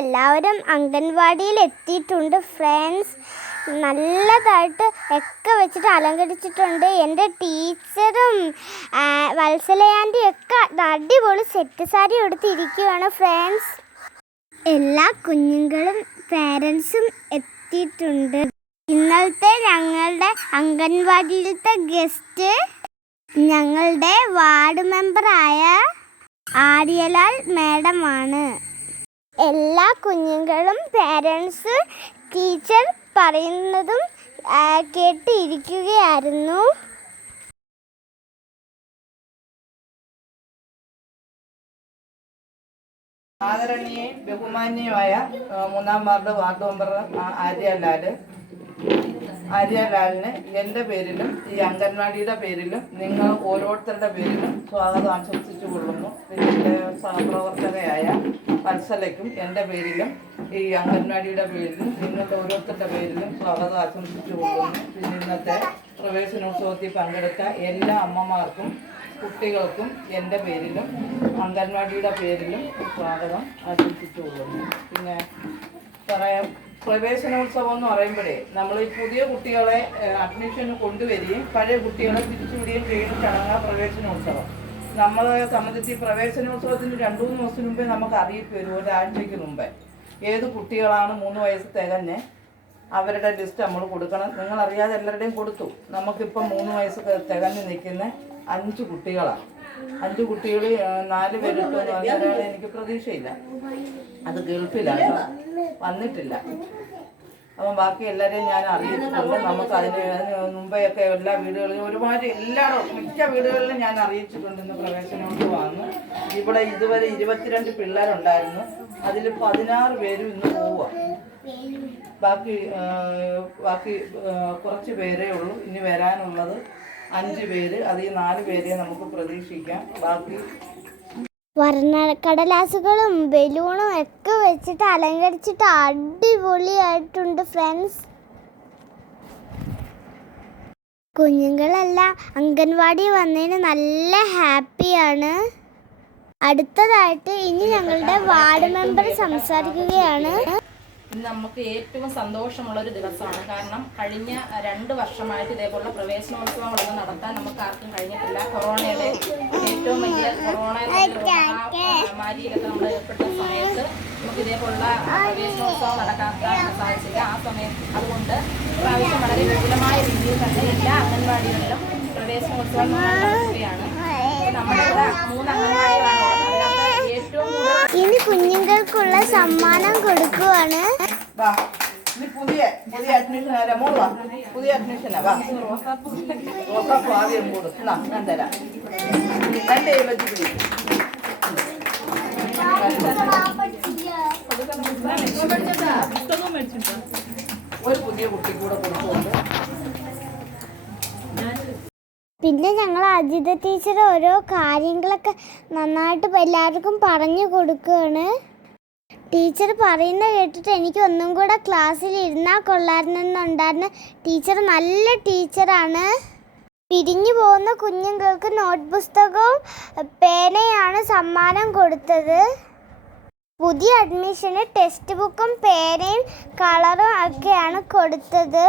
എല്ലാവരും അംഗൻവാടിയിൽ എത്തിയിട്ടുണ്ട് ഫ്രണ്ട്സ്. നല്ലതായിട്ട് ഒക്കെ വെച്ചിട്ട് അലങ്കരിച്ചിട്ടുണ്ട്. എൻ്റെ ടീച്ചറും വത്സല ആൻറ്റിയൊക്കെ അടിപൊളി സെറ്റ് സാരി എടുത്തിരിക്കുകയാണ് ഫ്രണ്ട്സ്. എല്ലാ കുഞ്ഞുങ്ങളും പേരൻസും എത്തിയിട്ടുണ്ട്. ഇന്നലത്തെ ഞങ്ങളുടെ അംഗൻവാടിയിലത്തെ ഗസ്റ്റ് ഞങ്ങളുടെ വാർഡ് മെമ്പറായ ആര്യലാൽ മാഡമാണ്. എല്ലാ കുഞ്ഞുങ്ങളും പേരൻസ് ടീച്ചർ പറയുന്നതും കേട്ടിരിക്കുകയായിരുന്നു. ആദരണീയയും ബഹുമാന്യയുമായ 3-ാം വാർഡ് മെമ്പർ ആര്യലാലിന് എൻ്റെ പേരിലും ഈ അംഗൻവാടിയുടെ പേരിലും നിങ്ങൾ ഓരോരുത്തരുടെ പേരിലും സ്വാഗതം ആശംസിച്ചു കൊള്ളുന്നു. പിന്നെ എൻ്റെ സഹപ്രവർത്തകയായ വത്സലയ്ക്കും എൻ്റെ പേരിലും ഈ അംഗൻവാടിയുടെ പേരിലും നിങ്ങളുടെ ഓരോരുത്തരുടെ പേരിലും സ്വാഗതം ആശംസിച്ചു കൊള്ളുന്നു. പിന്നെ ഇന്നത്തെ പ്രവേശനോത്സവത്തിൽ പങ്കെടുത്ത എല്ലാ അമ്മമാർക്കും കുട്ടികൾക്കും എൻ്റെ പേരിലും അംഗൻവാടിയുടെ പേരിലും സ്വാഗതം ആശംസിച്ചു കൊള്ളുന്നു. പിന്നെ പറയാം, പ്രവേശനോത്സവം എന്ന് പറയുമ്പോഴേ നമ്മൾ ഈ പുതിയ കുട്ടികളെ അഡ്മിഷന് കൊണ്ടുവരികയും പഴയ കുട്ടികളെ തിരിച്ചുവിടുകയും ചെയ്യുന്ന ചടങ്ങാണ് പ്രവേശനോത്സവം. നമ്മളെ സംബന്ധിച്ച് ഈ പ്രവേശനോത്സവത്തിന് 2-3 ദിവസത്തിന് മുമ്പേ നമുക്ക് അറിയിപ്പ് വരും, ഒരാഴ്ചയ്ക്ക് മുമ്പേ ഏത് കുട്ടികളാണ് 3 വയസ്സ് തികഞ്ഞ് അവരുടെ ലിസ്റ്റ് നമ്മൾ കൊടുക്കണം. നിങ്ങളറിയാതെ എല്ലാവരുടെയും കൊടുത്തു. നമുക്കിപ്പം 3 വയസ്സ് തികഞ്ഞ് നിൽക്കുന്ന 5 കുട്ടികളാണ്. 5 കുട്ടികൾ 4 പേരിട്ട് ഒരാളെ എനിക്ക് പ്രതീക്ഷയില്ല, അത് ഗൾഫിലാണ്, വന്നിട്ടില്ല. അപ്പം ബാക്കി എല്ലാവരെയും ഞാൻ അറിയിച്ചിട്ടുണ്ട്. നമുക്ക് അതിന് മുമ്പെയൊക്കെ എല്ലാ വീടുകളിലും ഒരുപാട് മിക്ക വീടുകളിലും ഞാൻ അറിയിച്ചിട്ടുണ്ട്. ഇന്ന് പ്രവേശനോത്സവമാണ്. ഇവിടെ ഇതുവരെ 22 പിള്ളേരുണ്ടായിരുന്നു. അതിൽ 16 പേരും ഇന്ന് പോവുക. ബാക്കി കുറച്ച് പേരേ ഉള്ളൂ ഇനി വരാനുള്ളത്. 5 പേര്, അത് ഈ 4 പേരെ നമുക്ക് പ്രതീക്ഷിക്കാം. ബാക്കി വർണ്ണക്കടലാസുകളും ബലൂണും ഒക്കെ വെച്ചിട്ട് അലങ്കരിച്ചിട്ട് അടിപൊളിയായിട്ടുണ്ട് ഫ്രണ്ട്സ്. കുഞ്ഞുങ്ങളെല്ലാം അംഗൻവാടി വന്നതിന് നല്ല ഹാപ്പിയാണ്. അടുത്തതായിട്ട് ഇനി ഞങ്ങളുടെ വാർഡ് മെമ്പർ സംസാരിക്കുകയാണ്. ഇന്ന് നമുക്ക് ഏറ്റവും സന്തോഷമുള്ളൊരു ദിവസമാണ്. കാരണം കഴിഞ്ഞ 2 വർഷമായിട്ട് ഇതേപോലുള്ള പ്രവേശനോത്സവങ്ങളൊന്നും നടത്താൻ നമുക്ക് ആർക്കും കഴിഞ്ഞിട്ടില്ല. കൊറോണയുടെ ഏറ്റവും വലിയ മഹാമാരിയിലൊക്കെ നമ്മൾ ഏർപ്പെട്ട സമയത്ത് നമുക്ക് ഇതേപോലുള്ള പ്രവേശനോത്സവം നടക്കാൻ സാധിച്ചില്ല. ആ സമയത്ത് അതുകൊണ്ട് പ്രാവശ്യം വളരെ വിപുലമായ രീതിയിൽ തന്നെ എല്ലാ അംഗൻവാടികളിലും പ്രവേശനോത്സവം നടത്തുകയാണ്. നമ്മുടെ ഇവിടെ 3 അംഗൻവാടികളാണ്. ഇനി കുഞ്ഞുങ്ങൾക്കുള്ള സമ്മാനം കൊടുക്കുവാണ്. പുതിയ അഡ്മിഷൻ പുതിയ അഡ്മിഷനാ. ആദ്യം കൊടുക്കണം, ഞാൻ തരാം. ഒരു പുതിയ കുട്ടി കൂടെ കൊടുക്കുന്നുണ്ട്. പിന്നെ ഞങ്ങൾ അജിത ടീച്ചർ ഓരോ കാര്യങ്ങളൊക്കെ നന്നായിട്ട് എല്ലാവർക്കും പറഞ്ഞു കൊടുക്കുകയാണ്. ടീച്ചർ പറയുന്ന കേട്ടിട്ട് എനിക്ക് ഒന്നും കൂടെ ക്ലാസ്സിൽ ഇരുന്നാൽ കൊള്ളായിരുന്നെന്നുണ്ടായിരുന്നു. ടീച്ചർ നല്ല ടീച്ചറാണ്. പിരിഞ്ഞു പോകുന്ന കുഞ്ഞുങ്ങൾക്ക് നോട്ട് പുസ്തകവും പേനയാണ് സമ്മാനം കൊടുത്തത്. പുതിയ അഡ്മിഷന് ടെക്സ്റ്റ് ബുക്കും പേനയും കളറും ഒക്കെയാണ് കൊടുത്തത്.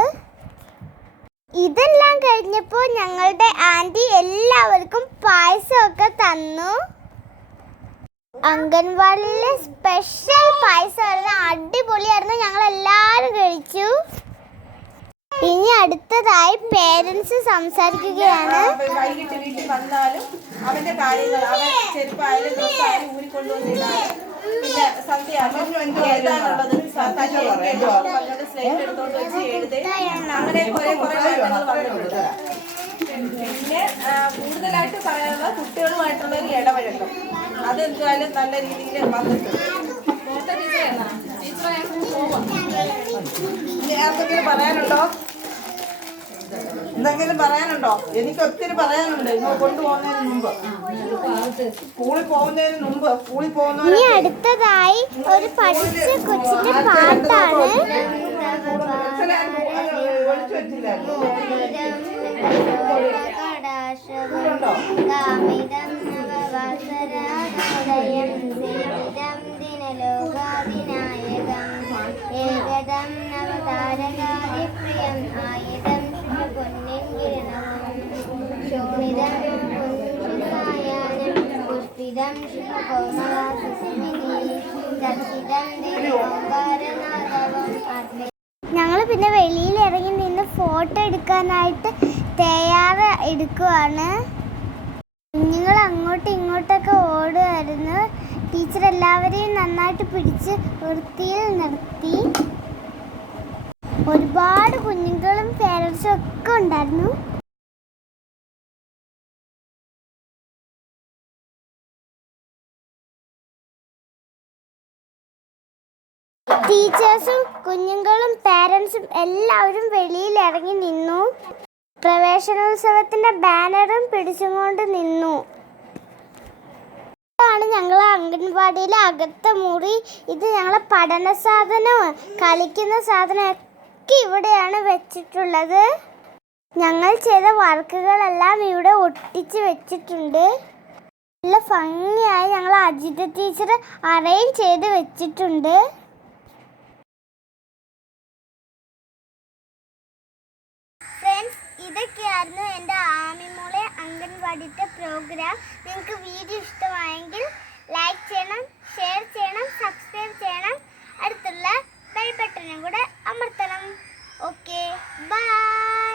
ഇതെല്ലാം കഴിഞ്ഞപ്പോൾ ഞങ്ങളുടെ ആൻറ്റി എല്ലാവർക്കും പായസമൊക്കെ തന്നു. അംഗൻവാടിയിലെ സ്പെഷ്യൽ പായസമായിരുന്നു, അടിപൊളിയായിരുന്നു. ഞങ്ങൾ എല്ലാവരും കഴിച്ചു. ഇനി അടുത്തതായി പേരൻസ് സംസാരിക്കുകയാണ്. വൈകിട്ട് വീട്ടിൽ വന്നാലും അവന്റെ കാര്യങ്ങൾ, അവൻ ചെരുപ്പായാലും ഡ്രസ്സായാലും ഊരിക്കൊണ്ടുവന്നിടാനും പിന്നെ സന്ധ്യ എഴുതാനുള്ളത് സ്ലേറ്റ് എടുത്തോണ്ട് വെച്ച് എഴുതി അങ്ങനെ കുറെ കാര്യങ്ങൾ വന്നിട്ടുണ്ട്. പിന്നെ കൂടുതലായിട്ട് പറയാനുള്ളത് കുട്ടികളുമായിട്ടുള്ള ഒരു ഇടപഴക്കം, അതെന്തായാലും നല്ല രീതിയിൽ വന്നിട്ടുണ്ട്. ആർക്കെങ്കിലും പറയാനുണ്ടോ? എന്തെങ്കിലും പറയാനുണ്ടോ? എനിക്ക് ഒത്തിരി പറയാനുണ്ട്. നിങ്ങൾ കൊണ്ടുപോകുന്നതിന് മുമ്പ്, സ്കൂളിൽ പോകുന്നതിന് മുമ്പ്, സ്കൂളിൽ പോകുന്ന അടുത്തതായി ഒരു പഠിച്ച കൊച്ചിന്റെ പാട്ടാണ്. വാസരാഗോദയം സേവിതം ദിനലോകാധിനായകം ഏകദം നവതാരകാദിപ്രിയം ആയുധം ശുഭപൊന്നിൻ കിരണവും ശോഭിതം പുഞ്ചസായാനം പുഷ്പിതം ശുഭകോമളാസുസ്മിനി ദർശിതം ദിനോകാരനാദവം ആത്മ. ഞങ്ങൾ പിന്നെ വെളിയിൽ ഇറങ്ങി നിന്ന് ഫോട്ടോ എടുക്കാനായിട്ട് എടുക്കുവാണ്. കുഞ്ഞുങ്ങൾ അങ്ങോട്ടും ഇങ്ങോട്ടൊക്കെ ഓടുമായിരുന്നു. ടീച്ചർ എല്ലാവരെയും നന്നായിട്ട് പിടിച്ച് വൃത്തിയിൽ നിർത്തി. ഒരുപാട് കുഞ്ഞുങ്ങളും പേരൻസും ഒക്കെ ഉണ്ടായിരുന്നു. ടീച്ചേഴ്സും കുഞ്ഞുങ്ങളും പേരൻസും എല്ലാവരും വെളിയിൽ ഇറങ്ങി നിന്നു. പ്രവേശനോത്സവത്തിന്റെ ബാനറും പിടിച്ചുകൊണ്ട് നിന്നു. ഇതാണ് ഞങ്ങളെ അംഗൻവാടിയിലെ അകത്തെ മുറി. ഇത് ഞങ്ങളെ പഠന സാധനവും കളിക്കുന്ന സാധനവും ഒക്കെ ഇവിടെയാണ് വെച്ചിട്ടുള്ളത്. ഞങ്ങൾ ചെയ്ത വർക്കുകളെല്ലാം ഇവിടെ ഒട്ടിച്ച് വെച്ചിട്ടുണ്ട്. നല്ല ഭംഗിയായി ഞങ്ങൾ അജിത ടീച്ചർ അറേഞ്ച് ചെയ്ത് വെച്ചിട്ടുണ്ട്. ഇതൊക്കെയായിരുന്നു എൻ്റെ ആമിമോളെ അംഗൻവാടിത്തെ പ്രോഗ്രാം. നിങ്ങൾക്ക് വീഡിയോ ഇഷ്ടമായെങ്കിൽ ലൈക്ക് ചെയ്യണം, ഷെയർ ചെയ്യണം, സബ്സ്ക്രൈബ് ചെയ്യണം. അടുത്തുള്ള ബെൽ ബട്ടണും കൂടെ അമർത്തണം. Okay, by.